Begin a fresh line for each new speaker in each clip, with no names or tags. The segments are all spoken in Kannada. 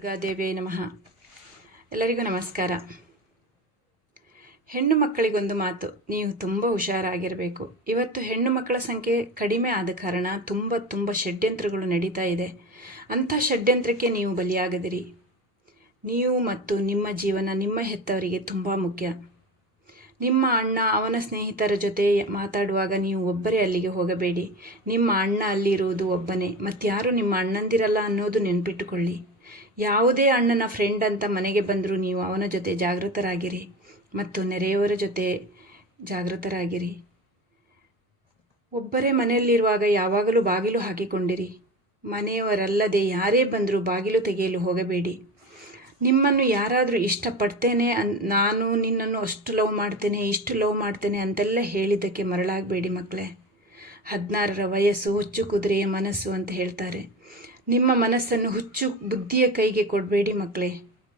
ದುರ್ಗಾದೇವಿಯೇ ನಮಃ. ಎಲ್ಲರಿಗೂ ನಮಸ್ಕಾರ. ಹೆಣ್ಣು ಮಕ್ಕಳಿಗೊಂದು ಮಾತು, ನೀವು ತುಂಬ ಹುಷಾರಾಗಿರಬೇಕು. ಇವತ್ತು ಹೆಣ್ಣು ಮಕ್ಕಳ ಸಂಖ್ಯೆ ಕಡಿಮೆ ಆದ ಕಾರಣ ತುಂಬ ತುಂಬ ಷಡ್ಯಂತ್ರಗಳು ನಡೀತಾ ಇದೆ. ಅಂಥ ಷಡ್ಯಂತ್ರಕ್ಕೆ ನೀವು ಬಲಿಯಾಗದಿರಿ. ನೀವು ಮತ್ತು ನಿಮ್ಮ ಜೀವನ ನಿಮ್ಮ ಹೆತ್ತವರಿಗೆ ತುಂಬ ಮುಖ್ಯ. ನಿಮ್ಮ ಅಣ್ಣ ಅವನ ಸ್ನೇಹಿತರ ಜೊತೆ ಮಾತಾಡುವಾಗ ನೀವು ಒಬ್ಬರೇ ಅಲ್ಲಿಗೆ ಹೋಗಬೇಡಿ. ನಿಮ್ಮ ಅಣ್ಣ ಅಲ್ಲಿರುವುದು ಒಬ್ಬನೇ. ಮತ್ತಾರು ನಿಮ್ಮ ಅಣ್ಣಂದಿರಲ್ಲ ಅನ್ನೋದು ನೆನಪಿಟ್ಟುಕೊಳ್ಳಿ. ಯಾವುದೇ ಅಣ್ಣನ ಫ್ರೆಂಡ್ ಅಂತ ಮನೆಗೆ ಬಂದರೂ ನೀವು ಅವನ ಜೊತೆ ಜಾಗೃತರಾಗಿರಿ ಮತ್ತು ನೆರೆಯವರ ಜೊತೆ ಜಾಗೃತರಾಗಿರಿ. ಒಬ್ಬರೇ ಮನೆಯಲ್ಲಿರುವಾಗ ಯಾವಾಗಲೂ ಬಾಗಿಲು ಹಾಕಿಕೊಂಡಿರಿ. ಮನೆಯವರಲ್ಲದೆ ಯಾರೇ ಬಂದರೂ ಬಾಗಿಲು ತೆಗೆಯಲು ಹೋಗಬೇಡಿ. ನಿಮ್ಮನ್ನು ಯಾರಾದರೂ ಇಷ್ಟಪಡ್ತೇನೆ ಅನ್, ನಾನು ನಿನ್ನನ್ನು ಅಷ್ಟು ಲವ್ ಮಾಡ್ತೇನೆ, ಇಷ್ಟು ಲವ್ ಮಾಡ್ತೇನೆ ಅಂತೆಲ್ಲ ಹೇಳಿದ್ದಕ್ಕೆ ಮರಳಾಗಬೇಡಿ ಮಕ್ಕಳೇ. ಹದಿನಾರರ ವಯಸ್ಸು ಹುಚ್ಚು ಕುದುರೆಯ ಮನಸ್ಸು ಅಂತ ಹೇಳ್ತಾರೆ. ನಿಮ್ಮ ಮನಸ್ಸನ್ನು ಹುಚ್ಚು ಬುದ್ಧಿಯ ಕೈಗೆ ಕೊಡಬೇಡಿ ಮಕ್ಕಳೇ.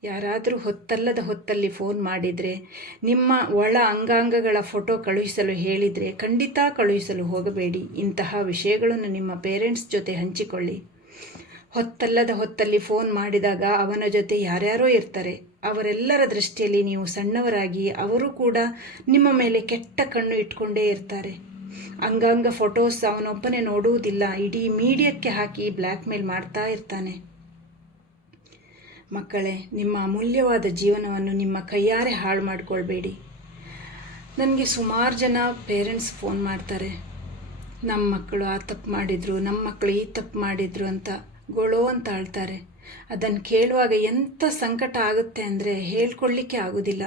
ಯಾರಾದರೂ ಹೊತ್ತಲ್ಲದ ಹೊತ್ತಲ್ಲಿ ಫೋನ್ ಮಾಡಿದರೆ, ನಿಮ್ಮ ಒಳ ಅಂಗಾಂಗಗಳ ಫೋಟೋ ಕಳುಹಿಸಲು ಹೇಳಿದರೆ ಖಂಡಿತ ಕಳುಹಿಸಲು ಹೋಗಬೇಡಿ. ಇಂತಹ ವಿಷಯಗಳನ್ನು ನಿಮ್ಮ ಪೇರೆಂಟ್ಸ್ ಜೊತೆ ಹಂಚಿಕೊಳ್ಳಿ. ಹೊತ್ತಲ್ಲದ ಹೊತ್ತಲ್ಲಿ ಫೋನ್ ಮಾಡಿದಾಗ ಅವನ ಜೊತೆ ಯಾರ್ಯಾರೋ ಇರ್ತಾರೆ. ಅವರೆಲ್ಲರ ದೃಷ್ಟಿಯಲ್ಲಿ ನೀವು ಸಣ್ಣವರಾಗಿ, ಅವರು ಕೂಡ ನಿಮ್ಮ ಮೇಲೆ ಕೆಟ್ಟ ಕಣ್ಣು ಇಟ್ಕೊಂಡೇ ಇರ್ತಾರೆ. ಅಂಗಾಂಗ ಫೋಟೋಸ್ ಅವನೊಬ್ಬನೇ ನೋಡುವುದಿಲ್ಲ. ಇಡೀ ಮೀಡಿಯಕ್ಕೆ ಹಾಕಿ ಬ್ಲ್ಯಾಕ್ ಮೇಲ್ ಮಾಡ್ತಾ ಇರ್ತಾನೆ. ಮಕ್ಕಳೇ, ನಿಮ್ಮ ಅಮೂಲ್ಯವಾದ ಜೀವನವನ್ನು ನಿಮ್ಮ ಕೈಯಾರೆ ಹಾಳು ಮಾಡಿಕೊಳ್ಬೇಡಿ. ನನಗೆ ಸುಮಾರು ಜನ ಪೇರೆಂಟ್ಸ್ ಫೋನ್ ಮಾಡ್ತಾರೆ. ನಮ್ಮ ಮಕ್ಕಳು ಆ ತಪ್ಪು ಮಾಡಿದರು ನಮ್ಮ ಮಕ್ಕಳು ಈ ತಪ್ಪು ಮಾಡಿದರು ಅಂತ ಗೊಳೋ ಅಂತ ಆಳ್ತಾರೆ ಅದನ್ನು ಕೇಳುವಾಗ ಎಂಥ ಸಂಕಟ ಆಗುತ್ತೆ ಅಂದರೆ ಹೇಳ್ಕೊಳ್ಳಿಕ್ಕೆ ಆಗೋದಿಲ್ಲ.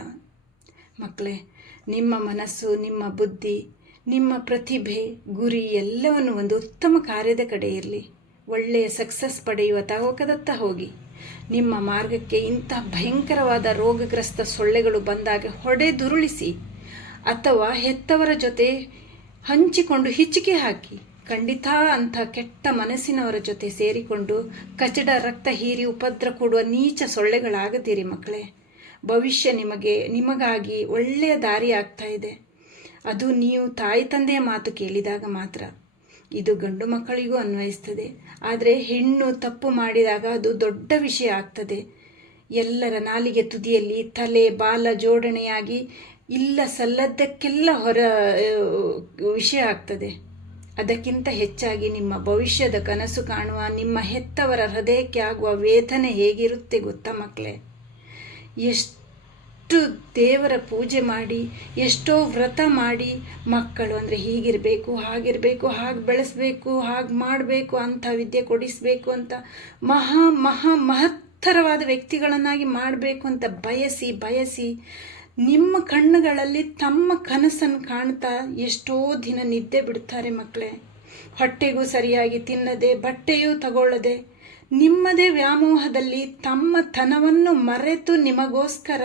ಮಕ್ಕಳೇ, ನಿಮ್ಮ ಮನಸ್ಸು, ನಿಮ್ಮ ಬುದ್ಧಿ ನಿಮ್ಮ ಪ್ರತಿಭೆ, ಗುರಿ ಎಲ್ಲವನ್ನು ಒಂದು ಉತ್ತಮ ಕಾರ್ಯದ ಕಡೆ ಇರಲಿ ಒಳ್ಳೆಯ ಸಕ್ಸಸ್ ಪಡೆಯುವ ತವಕದತ್ತ ಹೋಗಿ. ನಿಮ್ಮ ಮಾರ್ಗಕ್ಕೆ ಇಂಥ ಭಯಂಕರವಾದ ರೋಗಗ್ರಸ್ತ ಸೊಳ್ಳೆಗಳು ಬಂದಾಗ ಹೊಡೆದುರುಳಿಸಿ ಅಥವಾ ಹೆತ್ತವರ ಜೊತೆ ಹಂಚಿಕೊಂಡು ಹಿಚ್ಚಿಕೆ ಹಾಕಿ. ಖಂಡಿತ ಅಂಥ ಕೆಟ್ಟ ಮನಸ್ಸಿನವರ ಜೊತೆ ಸೇರಿಕೊಂಡು ಕಚಡ ರಕ್ತ ಹೀರಿ ಉಪದ್ರ ಕೊಡುವ ನೀಚ ಸೊಳ್ಳೆಗಳಾಗದಿರಿ ಮಕ್ಕಳೇ. ಭವಿಷ್ಯ ನಿಮಗೆ, ನಿಮಗಾಗಿ ಒಳ್ಳೆಯ ದಾರಿ ಆಗ್ತಾ ಇದೆ. ಅದು ನೀವು ತಾಯಿ ತಂದೆಯ ಮಾತು ಕೇಳಿದಾಗ ಮಾತ್ರ. ಇದು ಗಂಡು ಮಕ್ಕಳಿಗೂ ಅನ್ವಯಿಸ್ತದೆ. ಆದರೆ ಹೆಣ್ಣು ತಪ್ಪು ಮಾಡಿದಾಗ ಅದು ದೊಡ್ಡ ವಿಷಯ ಆಗ್ತದೆ. ಎಲ್ಲರ ನಾಲಿಗೆ ತುದಿಯಲ್ಲಿ ತಲೆ, ಬಾಲ ಜೋಡಣೆಯಾಗಿ ಇಲ್ಲ ಸಲ್ಲದ್ದಕ್ಕೆಲ್ಲ ಹೊರ ವಿಷಯ ಆಗ್ತದೆ. ಅದಕ್ಕಿಂತ ಹೆಚ್ಚಾಗಿ ನಿಮ್ಮ ಭವಿಷ್ಯದ ಕನಸು ಕಾಣುವ, ನಿಮ್ಮ ಹೆತ್ತವರ ಹೃದಯಕ್ಕೆ ಆಗುವ ವೇದನೆ ಹೇಗಿರುತ್ತೆ ಗೊತ್ತಾ ಮಕ್ಕಳೇ ಎಷ್ಟು ದೇವರ ಪೂಜೆ ಮಾಡಿ, ಎಷ್ಟೋ ವ್ರತ ಮಾಡಿ ಮಕ್ಕಳು ಅಂದರೆ ಹೀಗಿರಬೇಕು, ಹಾಗಿರಬೇಕು, ಹಾಗೆ ಬೆಳೆಸಬೇಕು, ಹಾಗೆ ಮಾಡಬೇಕು, ಅಂಥ ವಿದ್ಯೆ ಕೊಡಿಸಬೇಕು ಅಂತ ಮಹಾ ಮಹಾ ಮಹತ್ತರವಾದ ವ್ಯಕ್ತಿಗಳನ್ನಾಗಿ ಮಾಡಬೇಕು ಅಂತ ಬಯಸಿ ಬಯಸಿ ನಿಮ್ಮ ಕಣ್ಣುಗಳಲ್ಲಿ ತಮ್ಮ ಕನಸನ್ನು ಕಾಣ್ತಾ ಎಷ್ಟೋ ದಿನ ನಿದ್ದೆ ಬಿಡ್ತಾರೆ ಮಕ್ಕಳೇ. ಹೊಟ್ಟೆಗೂ ಸರಿಯಾಗಿ ತಿನ್ನದೆ, ಬಟ್ಟೆಯೂ ತಗೊಳ್ಳದೆ, ನಿಮ್ಮದೇ ವ್ಯಾಮೋಹದಲ್ಲಿ ತಮ್ಮ ತನವನ್ನು ಮರೆತು ನಿಮಗೋಸ್ಕರ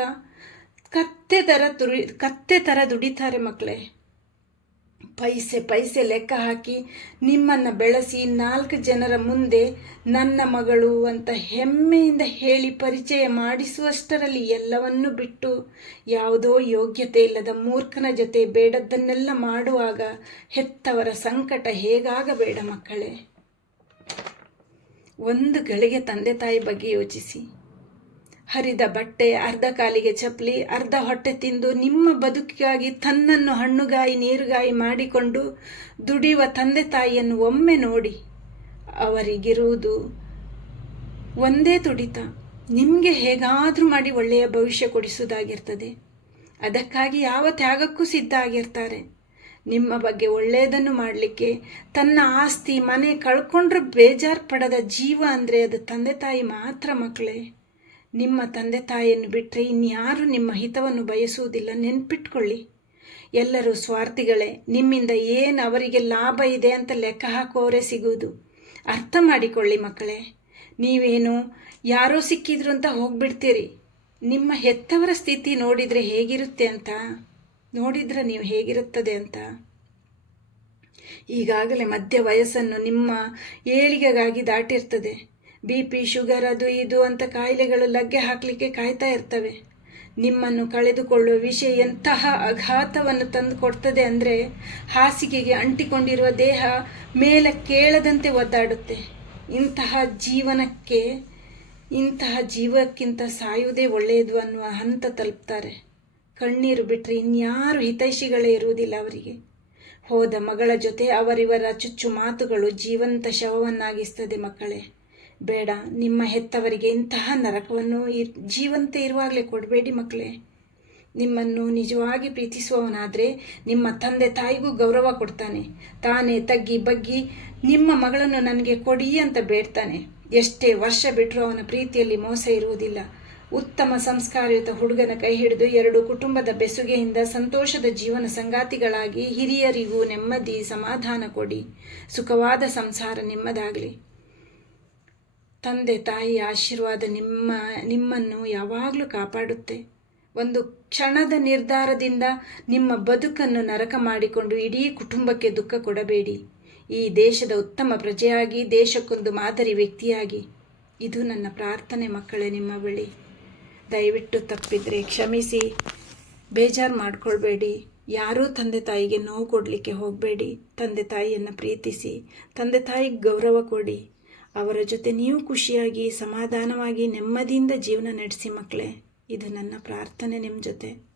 ಕತ್ತೆ ಥರ ದುಡಿ, ಕತ್ತೆ ಥರ ದುಡಿತಾರೆ ಮಕ್ಕಳೇ ಪೈಸೆ ಪೈಸೆ ಲೆಕ್ಕ ಹಾಕಿ ನಿಮ್ಮನ್ನು ಬೆಳೆಸಿ ನಾಲ್ಕು ಜನರ ಮುಂದೆ ನನ್ನ ಮಗಳು ಅಂತ ಹೆಮ್ಮೆಯಿಂದ ಹೇಳಿ ಪರಿಚಯ ಮಾಡಿಸುವಷ್ಟರಲ್ಲಿ ಎಲ್ಲವನ್ನೂ ಬಿಟ್ಟು ಯಾವುದೋ ಯೋಗ್ಯತೆ ಇಲ್ಲದ ಮೂರ್ಖನ ಜೊತೆ ಬೇಡದ್ದನ್ನೆಲ್ಲ ಮಾಡುವಾಗ ಹೆತ್ತವರ ಸಂಕಟ ಹೇಗಾಗಬೇಡ ಮಕ್ಕಳೇ. ಒಂದು ಗಳಿಗೆ ತಂದೆ ತಾಯಿ ಬಗ್ಗೆ ಯೋಚಿಸಿ. ಹರಿದ ಬಟ್ಟೆ, ಅರ್ಧ ಕಾಲಿಗೆ ಚಪ್ಪಲಿ, ಅರ್ಧ ಹೊಟ್ಟೆ ತಿಂದು ನಿಮ್ಮ ಬದುಕಿಗಾಗಿ ತನ್ನನ್ನು ಹಣ್ಣುಗಾಯಿ, ನೀರುಗಾಯಿ ಮಾಡಿಕೊಂಡು ದುಡಿಯುವ ತಂದೆ ತಾಯಿಯನ್ನು ಒಮ್ಮೆ ನೋಡಿ ಅವರಿಗಿರುವುದು ಒಂದೇ ತುಡಿತ. ನಿಮಗೆ ಹೇಗಾದರೂ ಮಾಡಿ ಒಳ್ಳೆಯ ಭವಿಷ್ಯ ಕೊಡಿಸುವುದಾಗಿರ್ತದೆ. ಅದಕ್ಕಾಗಿ ಯಾವ ತ್ಯಾಗಕ್ಕೂ ಸಿದ್ಧ ಆಗಿರ್ತಾರೆ. ನಿಮ್ಮ ಬಗ್ಗೆ ಒಳ್ಳೆಯದನ್ನು ಮಾಡಲಿಕ್ಕೆ ತನ್ನ ಆಸ್ತಿ, ಮನೆ ಕಳ್ಕೊಂಡ್ರೆ ಬೇಜಾರು ಪಡದ ಜೀವ ಅಂದರೆ ಅದು ತಂದೆ ತಾಯಿ ಮಾತ್ರ ಮಕ್ಕಳೇ. ನಿಮ್ಮ ತಂದೆ ತಾಯಿಯನ್ನು ಬಿಟ್ಟರೆ ಇನ್ಯಾರು ನಿಮ್ಮ ಹಿತವನ್ನು ಬಯಸುವುದಿಲ್ಲ. ನೆನ್ಪಿಟ್ಕೊಳ್ಳಿ. ಎಲ್ಲರೂ ಸ್ವಾರ್ಥಿಗಳೇ. ನಿಮ್ಮಿಂದ ಏನು ಅವರಿಗೆ ಲಾಭ ಇದೆ ಅಂತ ಲೆಕ್ಕ ಹಾಕುವವರೇ ಸಿಗುವುದು. ಅರ್ಥ ಮಾಡಿಕೊಳ್ಳಿ ಮಕ್ಕಳೇ. ನೀವೇನು ಯಾರೋ ಸಿಕ್ಕಿದ್ರು ಅಂತ ಹೋಗ್ಬಿಡ್ತೀರಿ. ನಿಮ್ಮ ಹೆತ್ತವರ ಸ್ಥಿತಿ ನೋಡಿದರೆ ಹೇಗಿರುತ್ತೆ ಅಂತ. ನೋಡಿದ್ರೆ ನೀವು ಹೇಗಿರುತ್ತದೆ ಅಂತ. ಈಗಾಗಲೇ ಮಧ್ಯ ವಯಸ್ಸನ್ನು ನಿಮ್ಮ ಏಳಿಗೆಗಾಗಿ ದಾಟಿರ್ತದೆ. ಬಿ ಪಿ ಶುಗರ್ ಅದು ಇದು ಅಂತ ಕಾಯಿಲೆಗಳು ಲಗ್ಗೆ ಹಾಕಲಿಕ್ಕೆ ಕಾಯ್ತಾ ಇರ್ತವೆ. ನಿಮ್ಮನ್ನು ಕಳೆದುಕೊಳ್ಳುವ ವಿಷಯ ಎಂತಹ ಆಘಾತವನ್ನು ತಂದು ಕೊಡ್ತದೆ ಅಂದರೆ ಹಾಸಿಗೆಗೆ ಅಂಟಿಕೊಂಡಿರುವ ದೇಹ ಮೇಲೆ ಕೇಳದಂತೆ ಒದ್ದಾಡುತ್ತೆ. ಇಂತಹ ಜೀವನಕ್ಕೆ, ಇಂತಹ ಜೀವಕ್ಕಿಂತ ಸಾಯುವುದೇ ಒಳ್ಳೆಯದು ಅನ್ನುವ ಹಂತ ತಲುಪ್ತಾರೆ. ಕಣ್ಣೀರು ಬಿಟ್ಟರೆ ಇನ್ಯಾರು ಹಿತೈಷಿಗಳೇ ಇರುವುದಿಲ್ಲ ಅವರಿಗೆ. ಹೋದ ಮಗಳ ಜೊತೆ ಅವರಿವರ ಚುಚ್ಚು ಮಾತುಗಳು ಜೀವಂತ ಶವವನ್ನಾಗಿಸ್ತದೆ ಮಕ್ಕಳೇ. ಬೇಡ, ನಿಮ್ಮ ಹೆತ್ತವರಿಗೆ ಇಂತಹ ನರಕವನ್ನು ಇರ್ ಜೀವಂತ ಇರುವಾಗಲೇ ಕೊಡಬೇಡಿ ಮಕ್ಕಳೇ. ನಿಮ್ಮನ್ನು ನಿಜವಾಗಿ ಪ್ರೀತಿಸುವವನಾದರೆ ನಿಮ್ಮ ತಂದೆ ತಾಯಿಗೂ ಗೌರವ ಕೊಡ್ತಾನೆ. ತಾನೇ ತಗ್ಗಿ ಬಗ್ಗಿ ನಿಮ್ಮ ಮಗಳನ್ನು ನನಗೆ ಕೊಡಿ ಅಂತ ಬೇಡ್ತಾನೆ. ಎಷ್ಟೇ ವರ್ಷ ಬಿಟ್ಟರೂ ಅವನ ಪ್ರೀತಿಯಲ್ಲಿ ಮೋಸ ಇರುವುದಿಲ್ಲ. ಉತ್ತಮ ಸಂಸ್ಕಾರಯುತ ಹುಡುಗನ ಕೈ ಹಿಡಿದು ಎರಡು ಕುಟುಂಬದ ಬೆಸುಗೆಯಿಂದ ಸಂತೋಷದ ಜೀವನ ಸಂಗಾತಿಗಳಾಗಿ ಹಿರಿಯರಿಗೂ ನೆಮ್ಮದಿ, ಸಮಾಧಾನ ಕೊಡಿ. ಸುಖವಾದ ಸಂಸಾರ ನಿಮ್ಮದಾಗಲಿ. ತಂದೆ ತಾಯಿ ಆಶೀರ್ವಾದ ನಿಮ್ಮ, ನಿಮ್ಮನ್ನು ಯಾವಾಗಲೂ ಕಾಪಾಡುತ್ತೆ. ಒಂದು ಕ್ಷಣದ ನಿರ್ಧಾರದಿಂದ ನಿಮ್ಮ ಬದುಕನ್ನು ನರಕ ಮಾಡಿಕೊಂಡು ಇಡೀ ಕುಟುಂಬಕ್ಕೆ ದುಃಖ ಕೊಡಬೇಡಿ. ಈ ದೇಶದ ಉತ್ತಮ ಪ್ರಜೆಯಾಗಿ, ದೇಶಕ್ಕೊಂದು ಮಾದರಿ ವ್ಯಕ್ತಿಯಾಗಿ. ಇದು ನನ್ನ ಪ್ರಾರ್ಥನೆ ಮಕ್ಕಳೇ, ನಿಮ್ಮ ಬಳಿ. ದಯವಿಟ್ಟು ತಪ್ಪಿದರೆ ಕ್ಷಮಿಸಿ. ಬೇಜಾರು ಮಾಡಿಕೊಳ್ಬೇಡಿ. ಯಾರೂ ತಂದೆ ತಾಯಿಗೆ ನೋವು ಕೊಡಲಿಕ್ಕೆ ಹೋಗಬೇಡಿ. ತಂದೆ ತಾಯಿಯನ್ನು ಪ್ರೀತಿಸಿ. ತಂದೆ ತಾಯಿಗೆ ಗೌರವ ಕೊಡಿ. ಅವರ ಜೊತೆ ನೀವು ಖುಷಿಯಾಗಿ ಸಮಾಧಾನವಾಗಿ ನೆಮ್ಮದಿಯಿಂದ ಜೀವನ ನಡೆಸಿ ಮಕ್ಕಳೇ. ಇದು ನನ್ನ ಪ್ರಾರ್ಥನೆ ನಿಮ್ಮ ಜೊತೆ.